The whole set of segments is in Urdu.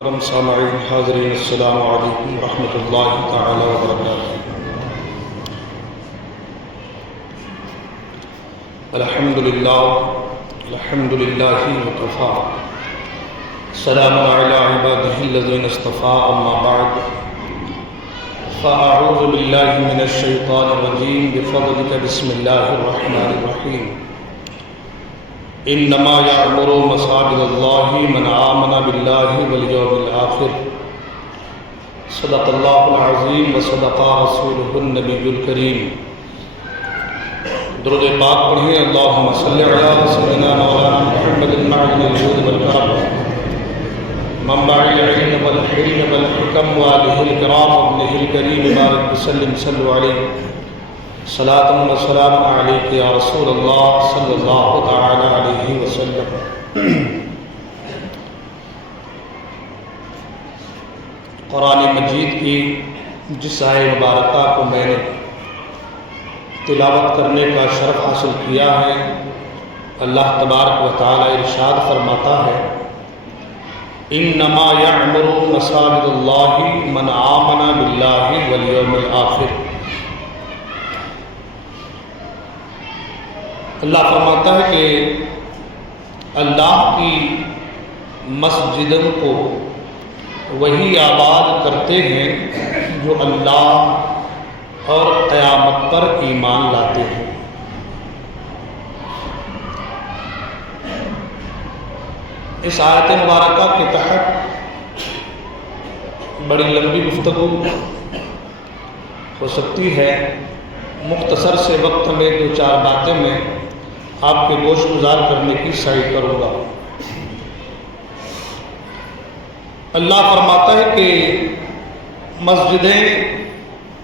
سامعین حاضرین السلام علیکم ورحمۃ اللہ تعالی وبرکاتہ۔ الحمد للہ وکفیٰ، سلام علی عبادہ الذین اصطفیٰ، اما بعد فاعوذ باللہ من الشیطان الرجیم بفضلک بسم اللہ الرحمن الرحیم۔ انما یعمر مساجد اللہ من آمن باللہ والیوم الآخر، صدق اللہ العظیم وصدق رسولہ النبی الکریم۔ درود پاک پڑھیں، اللہم صلی علی سیدنا مولانا محمد المعین الجود والکرم، منبع العلم والحلم والحکم، وآلہ الکرام وابنہ الکریم، بارک وسلم صلو علیہ صلاۃ و سلام علیک یا رسول اللہ صلی اللہ تعالی علیہ وسلم۔ قرآن مجید کی جس آیہ مبارکہ کو میں نے تلاوت کرنے کا شرف حاصل کیا ہے، اللہ تبارک و تعالی ارشاد فرماتا ہے، انما یعمر مساجد اللہ من آمن باللہ والیوم الآخر۔ اللہ فرماتا ہے کہ اللہ کی مسجدوں کو وہی آباد کرتے ہیں جو اللہ اور قیامت پر ایمان لاتے ہیں۔ اس آیت مبارکہ کے تحت بڑی لمبی گفتگو ہو سکتی ہے، مختصر سے وقت میں دو چار باتیں میں آپ کے گوش گزار کرنے کی سعی کروں گا۔ اللہ فرماتا ہے کہ مسجدیں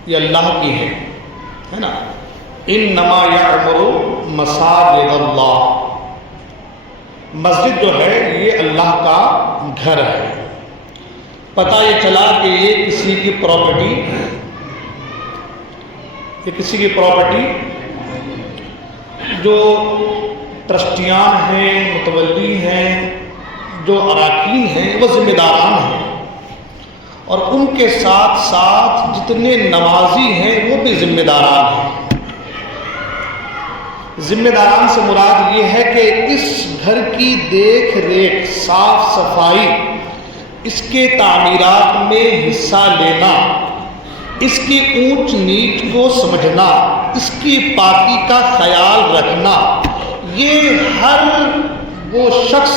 یہ اللہ کی ہیں، ہے نا، انما یعمر مساجد اللہ۔ مسجد جو ہے یہ اللہ کا گھر ہے۔ پتہ یہ چلا کہ یہ کسی کی پراپرٹی جو ٹرسٹیان ہیں، متولی ہیں، جو اراکین ہیں، وہ ذمہ داران ہیں، اور ان کے ساتھ ساتھ جتنے نمازی ہیں وہ بھی ذمہ داران ہیں۔ ذمہ داران سے مراد یہ ہے کہ اس گھر کی دیکھ ریکھ، صاف صفائی، اس کے تعمیرات میں حصہ لینا، اس کی اونچ نیچ کو سمجھنا، اس کی پاکی کا خیال رکھنا، یہ ہر وہ شخص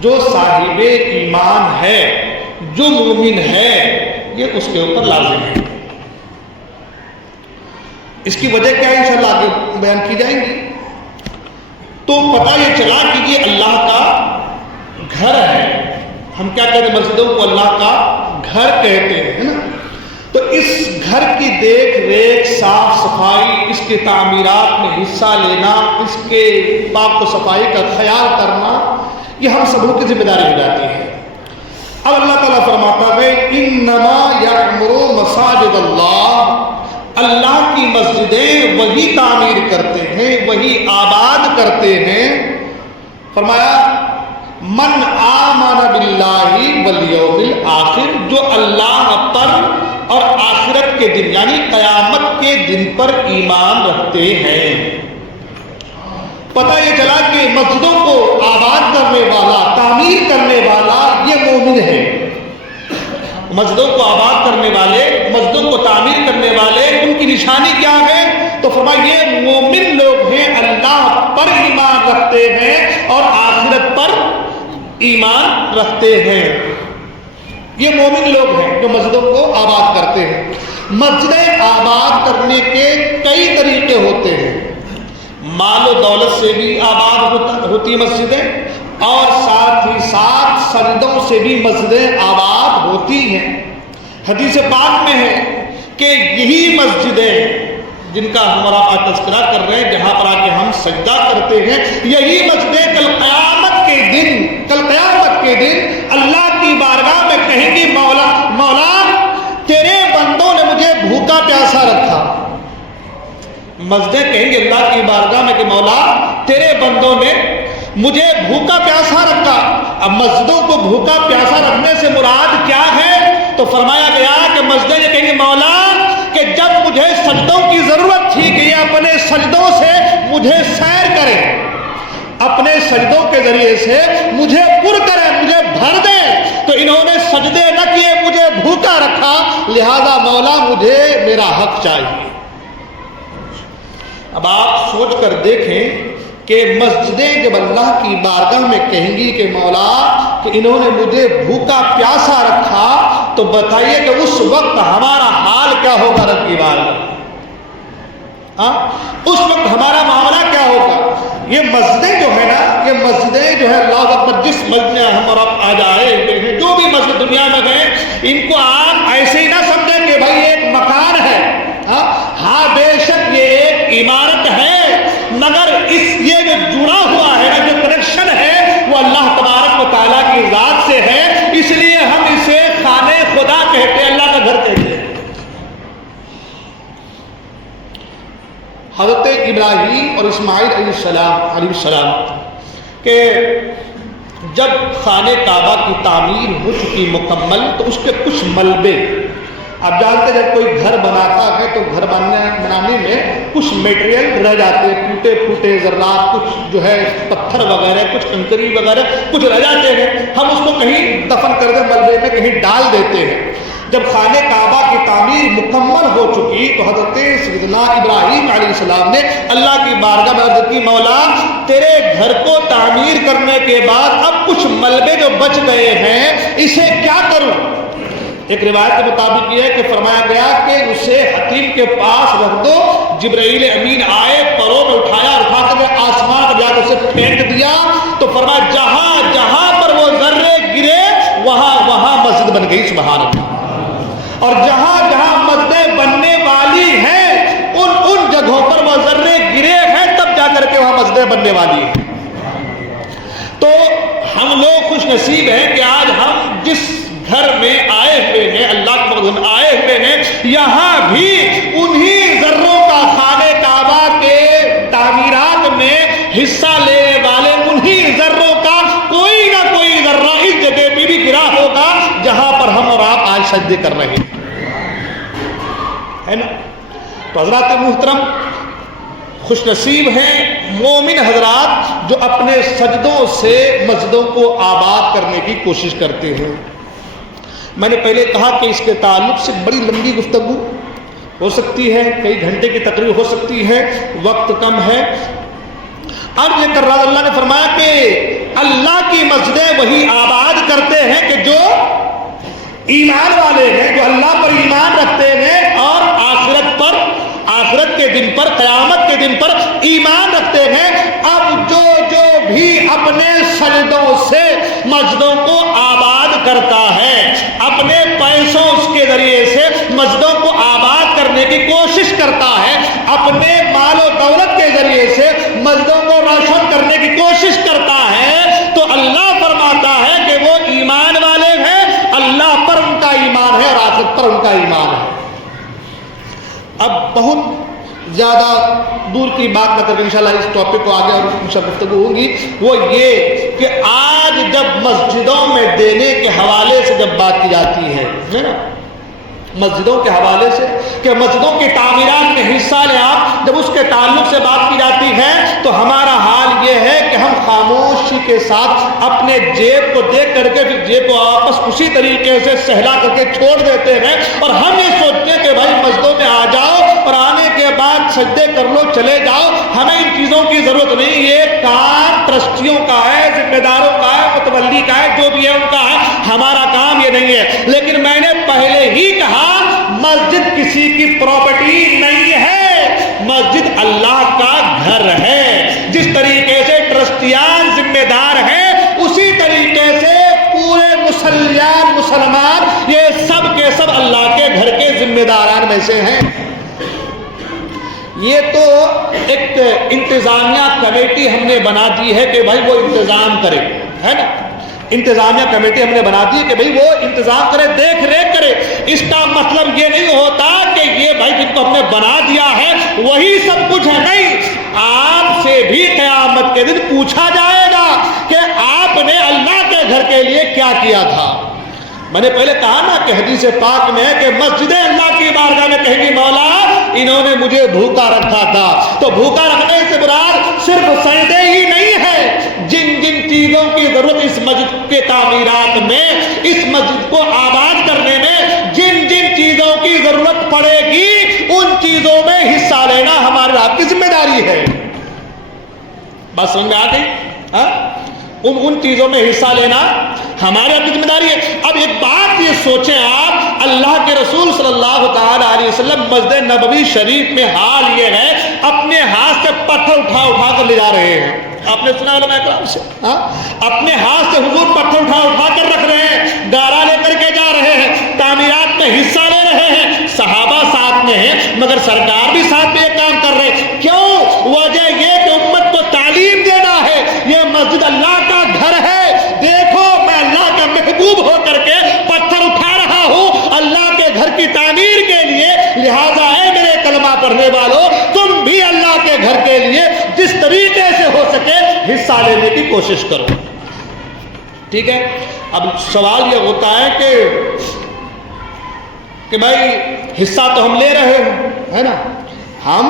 جو صاحب ایمان ہے، جو مومن ہے، یہ اس کے اوپر لازم ہے۔ اس کی وجہ کیا ہے انشاءاللہ آگے بیان کی جائیں گی۔ تو پتہ یہ چلا کہ یہ اللہ کا گھر ہے۔ ہم کیا کہتے ہیں؟ مسجدوں کو اللہ کا گھر کہتے ہیں، ہے نا۔ تو اس گھر کی دیکھ ریکھ، صاف صفائی، اس کے تعمیرات میں حصہ لینا، اس کے پاک و صفائی کا خیال کرنا، یہ ہم سبوں کی ذمہ داری ہو جاتی ہے۔ اب اللہ تعالیٰ فرماتا ہے، انما یعمر مساجد اللہ، اللہ کی مسجدیں وہی تعمیر کرتے ہیں، وہی آباد کرتے ہیں۔ فرمایا من آمن باللہ والیوم الآخر، جو اللہ پر اور آخرت کے دن یعنی قیامت کے دن پر ایمان رکھتے ہیں۔ پتہ یہ چلا کہ مسجدوں کو آباد کرنے والا، تعمیر کرنے والا یہ مومن ہے۔ مسجدوں کو آباد کرنے والے، مسجدوں کو تعمیر کرنے والے، ان کی نشانی کیا ہے؟ تو فرمایا یہ مومن لوگ ہیں، اللہ پر ایمان رکھتے ہیں اور آخرت پر ایمان رکھتے ہیں۔ یہ مومن لوگ ہیں جو مسجدوں کو آباد کرتے ہیں۔ مسجدیں آباد کرنے کے کئی طریقے ہوتے ہیں۔ مال و دولت سے بھی آباد ہوتی مسجدیں، اور ساتھ ہی ساتھ سجدوں سے بھی مسجدیں آباد ہوتی ہیں۔ حدیث پاک میں ہے کہ یہی مسجدیں جن کا ہمارا آج تذکرہ کر رہے ہیں، جہاں پر آ کے ہم سجدہ کرتے ہیں، یہی مسجدیں کل قیامت کے دن اللہ کی بارگاہ میں کہیں گی، مولا تیرے بندوں نے مجھے بھوکا پیاسا رکھا۔ مسجدیں کہیں گے اللہ کی بارگاہ میں کہ مولا تیرے بندوں نے مجھے بھوکا پیاسا رکھا۔ اب مسجدوں کو بھوکا پیاسا رکھنے سے مراد کیا ہے؟ تو فرمایا گیا کہ مسجدیں یہ کہیں گے مولا کہ جب مجھے سجدوں کی ضرورت تھی کہ یہ اپنے سجدوں سے مجھے سیر کرے، اپنے سجدوں کے ذریعے سے مجھے پر کرے، مجھے بھر دے، تو انہوں نے سجدے نہ کیے، مجھے بھوکا رکھا، لہذا مولا مجھے میرا حق چاہیے۔ اب آپ سوچ کر دیکھیں کہ مسجدیں جب اللہ کی بارگاہ میں کہیں گی کہ مولا کہ انہوں نے مجھے بھوکا پیاسا رکھا، تو بتائیے کہ اس وقت ہمارا حال کیا ہوگا رب کی بارگاہ؟ اس وقت ہمارا معاملہ کیا ہوگا؟ یہ مسجدیں جو ہے نا، یہ مسجدیں جو ہے اللہ اکبر، جس مسجد میں ہم اور آپ آج آئے ہوئے ہیں، جو بھی مسجد دنیا میں گئے، ان کو آپ ایسے ہی نہ سمجھیں کہ بھائی ایک مکان ہے۔ ہاں بے شک یہ ایک عمارت ہے، مگر یہ جو جڑا ہوا ہے نا، جو کنیکشن ہے وہ اللہ تبارک و تعالیٰ کی ذات سے ہے، اس لیے ہم اسے خانہ خدا کہتے ہیں، اللہ کا گھر کہتے ہیں۔ حضرت ابراہیم اور اسماعیل علیہ السلام کہ جب خانہ کعبہ کی تعمیر ہو چکی مکمل، تو اس کے کچھ ملبے، آپ جانتے ہیں جب کوئی گھر بناتا ہے تو گھر بنانے میں کچھ میٹیریل رہ جاتے ہیں، ٹوٹے پھوٹے ذرات، کچھ جو ہے پتھر وغیرہ، کچھ کنکری وغیرہ کچھ رہ جاتے ہیں، ہم اس کو کہیں دفن کر دیں، ملبے میں کہیں ڈال دیتے ہیں۔ جب خانہ کعبہ کی تعمیر مکمل ہو چکی تو حضرت سیدنا ابراہیم علیہ السلام نے اللہ کی بارگاہ میں عرض کی، مولا تیرے گھر کو تعمیر کرنے کے بعد اب کچھ ملبے جو بچ گئے ہیں اسے کیا کروں؟ ایک روایت کے مطابق یہ ہے کہ فرمایا گیا کہ اسے حتیم کے پاس رکھ دو، جبرائیل امین آئے، پروں میں اٹھایا، اٹھا کر آسمان پر جا کر اسے پھینک دیا، تو فرمایا جہاں جہاں پر وہ ذرے گرے وہاں وہاں مسجد بن گئی، سبحان اللہ۔ اور جہاں جہاں مسجدیں بننے والی ہیں ان جگہوں پر وہ ذرے گرے ہیں، تب جا کر کے وہاں مسجدیں بننے والی ہیں۔ تو ہم لوگ خوش نصیب ہیں کہ آج ہم جس گھر میں آئے ہوئے ہیں، اللہ کے مقدس آئے ہوئے ہیں، یہاں بھی انہی ذروں کا خانہ کعبہ کے تعمیرات میں حصہ لینے والے انہی ذروں کا کوئی نہ کوئی ذرہ اس جگہ پہ بھی گرا ہوگا جہاں پر ہم اور آپ آج سجدے کر رہے ہیں، ہے نا؟ تو حضرات محترم، خوش نصیب ہیں مومن حضرات جو اپنے سجدوں سے مسجدوں کو آباد کرنے کی کوشش کرتے ہیں۔ میں نے پہلے کہا کہ اس کے تعلق سے بڑی لمبی گفتگو ہو سکتی ہے، کئی گھنٹے کی تقریر ہو سکتی ہے، وقت کم ہے۔ اب یہ کر رہا اللہ نے فرمایا کہ اللہ کی مسجدیں وہی آباد کرتے ہیں کہ جو ایمان والے ہیں، جو اللہ پر ایمان رکھتے ہیں اور آخرت کے دن پر، قیامت کے دن پر ایمان رکھتے ہیں۔ اب جو بھی اپنے سجدوں سے مسجدوں کو آباد کرتا ہے، اپنے پیسوں اس کے ذریعے سے مسجدوں کو آباد کرنے کی کوشش کرتا ہے، اپنے مال و دولت کے ذریعے سے مسجدوں کو روشن کرنے کی کوشش کرتا ہے، تو اللہ فرماتا ہے کہ وہ ایمان والے ہیں، اللہ پر ان کا ایمان ہے اور آخرت پر ان کا ایمان ہے۔ اب بہت زیادہ دور کی بات نہ کر کے انشاءاللہ اس ٹاپک کو آگے اور انشاءاللہ گفتگو ہوگی، وہ یہ کہ آج جب مسجدوں میں دینے کے حوالے سے جب بات کی جاتی ہے نا، مسجدوں کے حوالے سے کہ مسجدوں کی تعمیرات میں حصہ لیں آپ، جب اس کے تعلق سے بات کی جاتی ہے تو ہمارا حال یہ ہے کہ ہم خاموشی کے ساتھ اپنے جیب کو دیکھ کر کے پھر جیب کو واپس اسی طریقے سے سہلا کر کے چھوڑ دیتے ہیں، اور ہم یہ سوچتے ہیں کہ بھائی مسجدوں میں آ جاؤ اور آنے کے بعد سجدے کر لو، چلے جاؤ، ہمیں ان چیزوں کی ضرورت نہیں، یہ کام ٹرسٹیوں کا ہے، ذمہ داروں کا ہے، متولی کا ہے، جو بھی ہے ان کا ہے، ہمارا کام یہ نہیں ہے۔ لیکن میں نے پہلے ہی کہا مسجد کسی کی پراپرٹی نہیں ہے، مسجد اللہ کا گھر ہے۔ جس طریقے سے ٹرسٹیان ذمہ دار ہیں، اسی طریقے سے پورے مسلمان یہ سب کے سب اللہ کے گھر کے ذمہ داران میں سے ہیں۔ یہ تو ایک انتظامیہ کمیٹی ہم نے بنا دی ہے کہ بھائی وہ انتظام کرے، ہے نا، انتظامیہ کمیٹی ہم نے بنا دی کہ بھئی وہ انتظام کرے، دیکھ ریکھ کرے۔ اس کا مطلب یہ نہیں ہوتا کہ یہ بھائی جن کو ہم نے بنا دیا ہے وہی سب کچھ ہے. نہیں، آپ سے بھی قیامت کے دن پوچھا جائے گا کہ آپ نے اللہ کے گھر کے لیے کیا کیا تھا. میں نے پہلے کہا نا کہ حدیث پاک میں ہے کہ مسجد اللہ کی بارگاہ میں کہیں گی مولا انہوں نے مجھے بھوکا رکھا تھا. تو بھوکا رکھنے سے مراد صرف سجدے ہی نہیں ہے، جن جن چیزوں کی ضرورت اس مسجد کے تعمیرات میں، اس مسجد کو آباد کرنے میں جن جن چیزوں کی ضرورت پڑے گی ان چیزوں میں حصہ لینا ہمارے آپ کی ذمہ داری ہے. بات سمجھ میں آ گئی؟ ان چیزوں میں حصہ لینا ہمارے آپ کی ذمہ داری ہے. اب ایک بات یہ سوچیں آپ، اللہ کے رسول صلی اللہ تعالی علیہ وسلم مسجد نبوی شریف میں حال یہ ہے اپنے ہاتھ سے پتھر اٹھا اٹھا کر لے جا رہے ہیں. آپ نے سنا علماء کرام سے، اپنے ہاتھ سے حضور پتھر اٹھا اٹھا کر رکھ رہے ہیں، گارا لے کر کے جا رہے ہیں، تعمیرات میں حصہ لے رہے ہیں. صحابہ ساتھ میں ہیں مگر سرکار بھی ساتھ میں یہ کام کر رہے ہیں. کیوں؟ وجہ یہ کہ امت کو تعلیم دینا ہے. یہ مسجد اللہ کا گھر ہے. دیکھو میں اللہ کا محبوب ہو کر کے پتھر اٹھا رہا ہوں اللہ کے گھر کی تعمیر کے لیے. لہذا اے میرے کلمہ پڑھنے والوں، تم بھی اللہ کے گھر کے لیے جس طریقے سے ہو سکے حصہ لینے کی کوشش کرو. ٹھیک ہے؟ اب سوال یہ ہوتا ہے کہ بھائی حصہ تو ہم لے رہے ہیں، ہے نا، ہم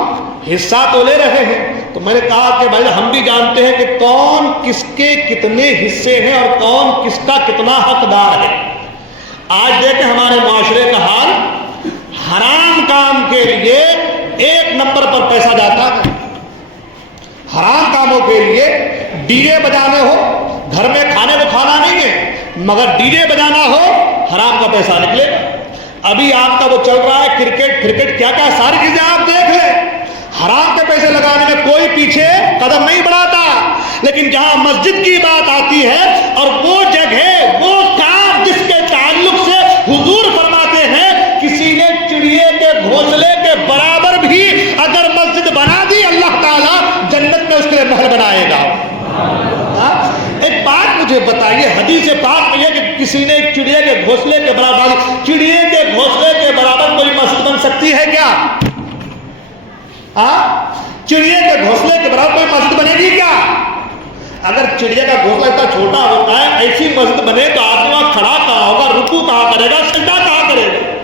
حصہ تو لے رہے ہیں. تو میں نے کہا کہ بھائی ہم بھی جانتے ہیں کہ کون کس کے کتنے حصے ہیں اور کون کس کا کتنا حقدار ہے. آج دیکھیں ہمارے معاشرے کا حال، حرام کام کے لیے ایک نمبر پر پیسہ جاتا ہے. حرام کاموں کے لیے ڈی جے بجانے ہو، گھر میں کھانے کو کھانا نہیں ہے مگر ڈی جے بجانا ہو، حرام کا پیسہ نکلے گا. ابھی آپ کا وہ چل رہا ہے کرکٹ کیا کیا ساری چیزیں آپ دیکھ لیں. حرام کے پیسے لگانے میں کوئی پیچھے قدم نہیں بڑھاتا. لیکن جہاں مسجد کی بات آتی ہے اور وہ جگہ وہ کام جس کے تعلق سے حضور فرماتے ہیں کسی نے چڑیے کے گھونسلے کے برابر بھی اگر مسجد بنا دی اللہ تعالیٰ جنت میں اس کے لیے محل بنائے گا. ایک بات مجھے بتائیے، حدیث پاک میں یہ کہ کسی نے چڑیے کے گھونسلے کے برابر، چڑیے کے گھونسلے کے برابر کوئی مسجد بن سکتی ہے کیا؟ چڑیے کے گھونسلے کے برابر کوئی مسجد بنے گی کیا؟ اگر چڑیا کا گھونسلہ اتنا چھوٹا ہوتا ہے ایسی مسجد بنے تو آدمی وہاں کھڑا کہاں ہوگا، رکوع کہاں کرے گا، سجدہ کہاں کرے گا؟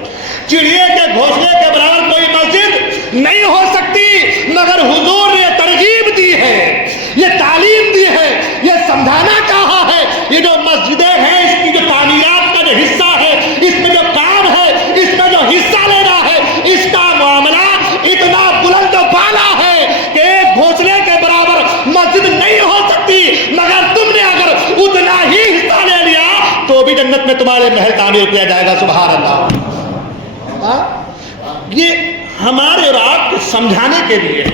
چڑیے کے گھونسلے کے برابر کوئی مسجد نہیں ہو سکتی. مگر حضور نے ترغیب دی ہے، یہ تعلیم دی ہے، یہ سمجھانا چاہا ہے یہ جو مسجدیں ہیں اس کی جو تعمیرات کا جو حصہ ہے، اس میں جو کام ہے، اس میں جو حصہ لینا ہے، اس کا معاملہ اتنا بلند و بالا ہے کہ ایک گھونسلے کے برابر مسجد نہیں ہو سکتی. مگر تم نے اگر اتنا ہی حصہ لے لیا تو بھی جنت میں تمہارے محل تعمیر کیا جائے گا. سبحان اللہ. یہ ہمارے اور آپ کو سمجھانے کے لیے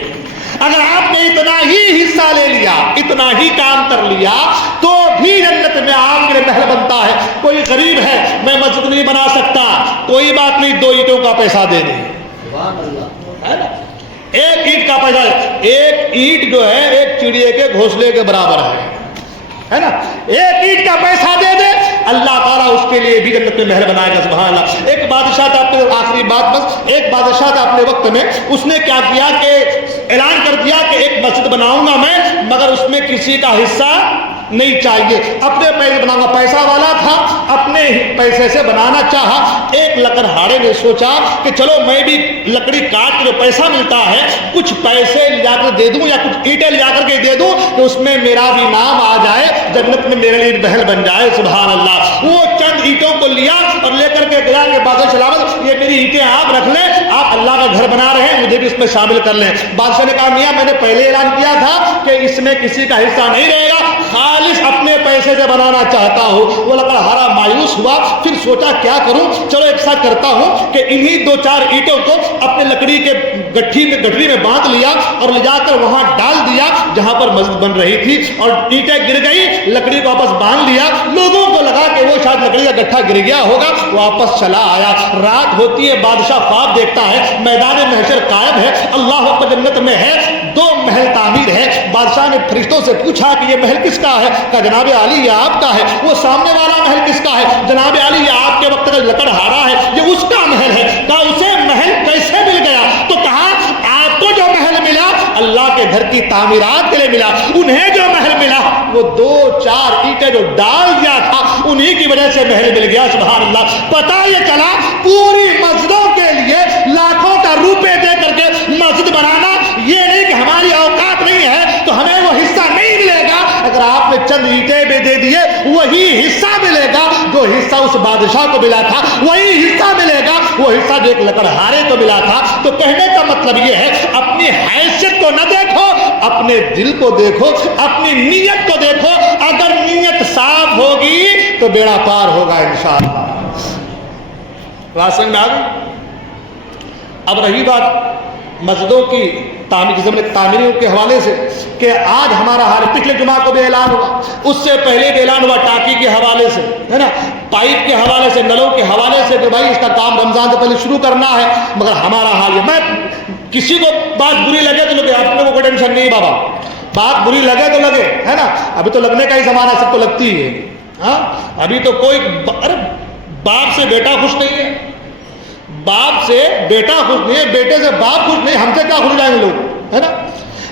اگر آپ نے اتنا ہی حصہ لے لیا، اتنا ہی کام کر لیا تو بھی جنت میں آپ کے لیے محل بنتا ہے. کوئی غریب ہے میں مسجد نہیں بنا سکتا، کوئی بات نہیں، 2 اینٹوں کا پیسہ دے دیں. ایک اینٹ کا پیسہ، ایک اینٹ جو ہے ایک چڑیے کے گھونسلے کے برابر ہے نا، ایک اینٹ کا پیسہ دے دے اللہ تعالیٰ اس کے لیے بھی جنت میں محل بنائے گا. سبحان اللہ. ایک بادشاہ تھا، آپ نے آخری بات بس، ایک بادشاہ تھا اپنے وقت میں، اس نے کیا کیا کہ اعلان کر دیا کہ ایک مسجد بناؤں گا میں مگر اس میں کسی کا حصہ نہیں چاہیے، اپنے پیسے بناؤں گا. پیسہ والا تھا، اپنے پیسے سے بنانا چاہا. ایک لکڑہاڑے نے سوچا کہ چلو میں بھی لکڑی کاٹ کے جو پیسہ ملتا ہے کچھ پیسے لے جا کر دے دوں یا کچھ اینٹیں لے جا کر کے دے دوں کہ اس میں میرا بھی نام آ جائے، جنت میں میرے لیے محل بن جائے. سبحان اللہ. وہ چند اینٹوں کو لیا اور لے کر کے گیا کہ بادشاہ سلامت یہ میری اینٹیں آپ رکھ لیں، آپ اللہ کا گھر بنا رہے ہیں مجھے بھی اس میں شامل کر لیں. بادشاہ نے کہا میاں میں نے پہلے اعلان کیا تھا کہ اس میں کسی کا حصہ نہیں رہے گا، خالص اپنے پیسے سے بنانا چاہتا ہوں. وہ لکڑہارا مایوس ہوا، پھر سوچا کیا کروں، چلو ایک ساتھ کرتا ہوں کہ انہی 2-4 اینٹوں کو اپنے لکڑی کے گٹھری میں باندھ لیا اور لے جا کر وہاں ڈال دیا جہاں پر مسجد بن رہی تھی، اور اینٹیں گر گئی، لکڑی کو واپس باندھ لیا. لوگوں کو لگا کہ وہ شاید لکڑی کا گٹھا گر گیا ہوگا، واپس چلا آیا. رات ہوتی ہے، بادشاہ خواب دیکھتا ہے میدان محشر قائم ہے، اللہ اکبر، جنت میں ہے، 2 محل تعمیر ہے. بادشاہ نے فرشتوں سے پوچھا کہ یہ محل کس کا ہے؟ کہا جناب عالی یہ آپ کا ہے. وہ سامنے والا محل کس کا ہے؟ جناب عالی یہ آپ کے وقت کا لکڑہارا ہے، یہ اس کا محل ہے. کہا اسے محل کیسے مل گیا؟ تعمیرات کے لیے ملا. انہیں جو محل ملا وہ 2-4 اینٹیں جو ڈال دیا تھا انہی کی وجہ سے محل مل گیا. سبحان اللہ. پتہ یہ چلا پوری مسجدوں کے لیے لاکھوں کا روپے دے کر کے مسجد بنانا یہ نہیں کہ ہماری اوقات نہیں ہے تو ہمیں وہ حصہ نہیں ملے گا. اگر آپ نے چند اینٹیں بھی دے دیے وہی حصہ ملے گا جو حصہ اس بادشاہ کو ملا تھا, وہی حصہ ملے گا وہ حصہ جو ایک لکڑہارے کو ملا تھا. تو کہنے کا مطلب یہ ہے اپنی حیثیت کو نہ دیکھو, اپنے دل کو دیکھو, اپنی نیت کو دیکھو. اگر نیت صاف ہوگی تو بیڑا پار ہوگا انشاءاللہ. راسن میں آ گئی. اب رہی بات مسجدوں کی تعمیروں کے حوالے سے کہ آج ہمارا حال, پچھلے جمعہ کو بھی اعلان ہوا, اس سے پہلے بھی اعلان ہوا ٹانکی کے حوالے سے, ہے نا, پائپ کے حوالے سے, نلوں کے حوالے سے کہ بھائی اس کا کام رمضان سے پہلے شروع کرنا ہے. مگر ہمارا حال یہ, میں کسی کو بات بری لگے تو لگے, آپ کو کوئی ٹینشن نہیں بابا, بات بری لگے تو لگے, ہے نا, ابھی تو لگنے کا ہی زمانہ, سب کو لگتی ہے. ہاں ابھی تو کوئی, ارے باپ سے بیٹا خوش نہیں ہے, باپ سے بیٹا خوش نہیں ہے, بیٹے سے باپ خوش نہیں, ہم سے کیا خوش جائیں گے لوگ, ہے نا.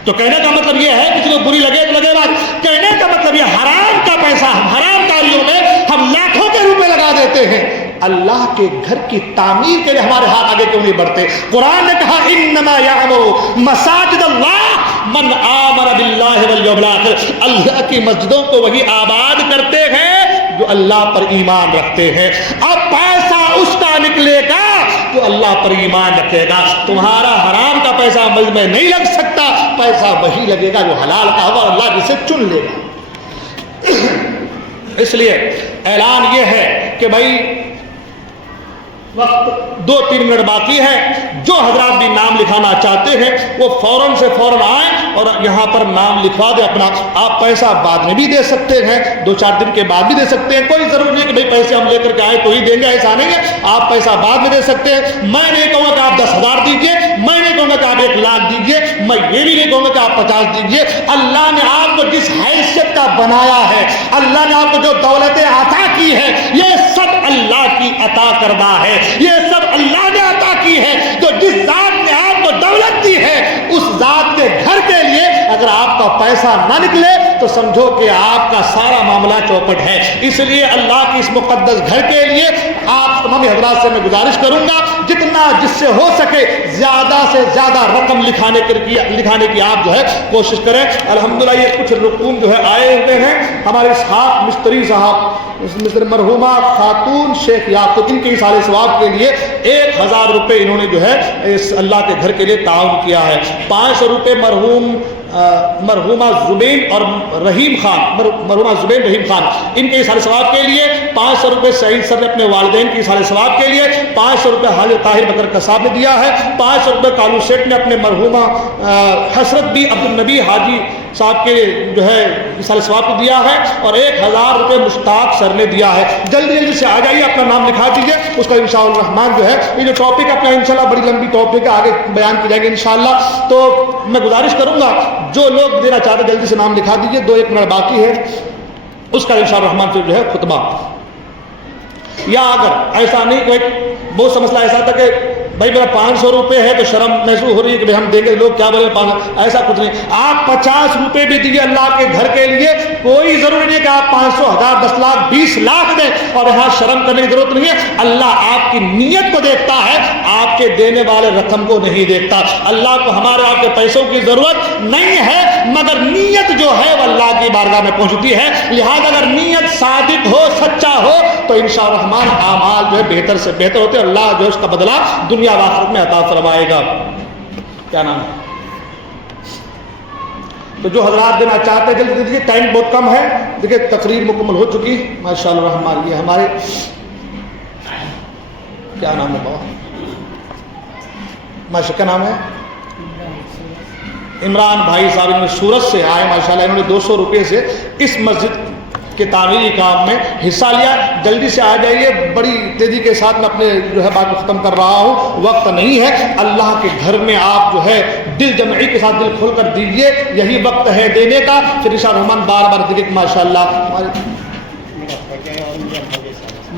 تو کہنے کا مطلب یہ ہے کسی کو بری لگے تو لگے بات. کہنے کا مطلب یہ حرام کا پیسہ, حرام کاریوں میں ہم لاکھوں کے روپے لگا دیتے ہیں. اللہ کے گھر کی تعمیر کے لیے ہمارے ہاتھ آگے کیوں نہیں بڑھتے؟ قرآن نے کہا انما یعمر مساجد اللہ من آمن باللہ والیوم الآخر. اللہ کی مسجدوں کو وہی آباد کرتے ہیں جو اللہ پر ایمان رکھتے ہیں. اب پیسہ اس کا نکلے گا جو اللہ پر ایمان رکھے گا. تمہارا حرام کا پیسہ مسجد میں نہیں لگ سکتا, پیسہ وہی لگے گا جو حلال کا ہوا, اللہ جسے چن لے گا. اس لیے اعلان یہ ہے کہ بھائی وقت 2-3 منٹ باقی ہے, جو حضرات بھی نام لکھانا چاہتے ہیں وہ فوراً سے فوراً آئیں اور یہاں پر نام لکھوا دیں اپنا. آپ پیسہ بعد میں بھی دے سکتے ہیں, 2-4 دن کے بعد بھی دے سکتے ہیں, کوئی ضرور نہیں کہ بھائی پیسے ہم لے کر کے آئے تو ہی دیں گے, ایسا نہیں ہے. آپ پیسہ بعد میں دے سکتے ہیں. میں نہیں کہوں گا کہ آپ 10,000 دیجیے, میں نہیں کہوں گا کہ آپ 1,00,000 دیجیے, میں یہ بھی نہیں کہوں گا کہ آپ 50 دیجیے. اللہ نے آپ کو جس حیثیت کا بنایا ہے, اللہ نے آپ کو جو دولتیں عطا کی ہے, یہ سب اللہ کی عطا کردہ ہے, یہ سب اللہ نے عطا کی ہے. تو جس ذات نے آپ کو دولت دی ہے اس ذات کے گھر کے لیے اگر آپ کا پیسہ نہ نکلے تو سمجھو کہ آپ کا سارا معاملہ چوپٹ ہے. اس لیے اللہ کی اس مقدس گھر کے لیے آپ تمام حضرات سے میں گزارش کروں گا جتنا جس سے ہو سکے زیادہ سے زیادہ رقم لکھانے کی آپ جو ہے کوشش کریں. الحمدللہ یہ کچھ رقوم جو ہے آئے ہوئے ہیں ہمارے صاحب مستری صاحب مرحومہ خاتون شیخ یعقوب, ان کے سارے ثواب کے لیے 1,000 روپے انہوں نے جو ہے اس اللہ کے گھر کے لیے تعاون کیا ہے. 500 روپے مرحومہ زبین اور رحیم خان, مرحومہ زبین رحیم خان, ان کے سارے ثواب کے لیے. 500 روپے سعید سر نے اپنے والدین کی سارے ثواب کے لیے. 500 روپے حاجی طاہر بکر قصاب نے دیا ہے. 500 روپے کالو سیٹ نے اپنے مرحومہ حسرت بھی عبد النبی حاجی صاحب کے جو ہے سارے ثواب کو دیا ہے. اور 1,000 روپے مشتاق سر نے دیا ہے. جلدی جلدی سے آ جائیے, اپنا نام لکھا دیجیے. اس کا انشاءاللہ الرحمن جو ہے یہ جو ٹاپک اپنا انشاءاللہ بڑی لمبی ٹاپک ہے, آگے بیان کی جائے گی انشاءاللہ. تو میں گزارش کروں گا جو لوگ دینا چاہتے جلدی سے نام لکھا دیجیے. 2-1 منٹ باقی ہے, اس کا انشاءاللہ الرحمن سے جو ہے خطبہ. یا اگر ایسا نہیں, کوئی بہت سا مسئلہ ایسا تھا کہ بھائی میرا 500 روپے ہے تو شرم محسوس ہو رہی ہے کہ ہم دیں گے, لوگ کیا بولیں 500, ایسا کچھ نہیں. آپ 50 روپے بھی دیجیے اللہ کے گھر کے لیے, کوئی ضروری نہیں کہ آپ 500, 1000, 10 لاکھ, 20 لاکھ دیں اور یہاں شرم کرنے کی ضرورت نہیں ہے. اللہ آپ کی نیت کو دیکھتا ہے, آپ کے دینے والے رقم کو نہیں دیکھتا. اللہ کو ہمارے آپ کے پیسوں کی ضرورت نہیں ہے, مگر نیت جو ہے وہ اللہ کی بارگاہ میں پہنچتی ہے. لہذا اگر نیت صادق ہو, سچا ہو تو انشاءاللہ الرحمن اعمال جو ہے بہتر سے بہتر ہوتے ہیں. اللہ جو اس کا بدلہ دنیا و آخرت میں عطا فرمائے گا. کیا نام ہے؟ تو جو حضرات دینا چاہتے ہیں جلدی دیجیے, ٹائم بہت کم ہے. دیکھیے تقریر مکمل ہو چکی ماشاءاللہ الرحمن. یہ ہمارے کیا نام ہے بابا, ماشاء کیا نام ہے, عمران بھائی صاحب, انہوں نے سورت سے آئے ماشاءاللہ. انہوں نے 200 روپے سے اس مسجد کے تعمیری کام میں حصہ لیا. جلدی سے آ جائیے, بڑی تیزی کے ساتھ میں اپنے جو ہے بات کو ختم کر رہا ہوں, وقت نہیں ہے. اللہ کے گھر میں آپ جو ہے دل جمعی کے ساتھ دل کھول کر دیجیے, یہی وقت ہے دینے کا. پھر انشاءاللہ الرحمن بار بار دیکھیے ماشاءاللہ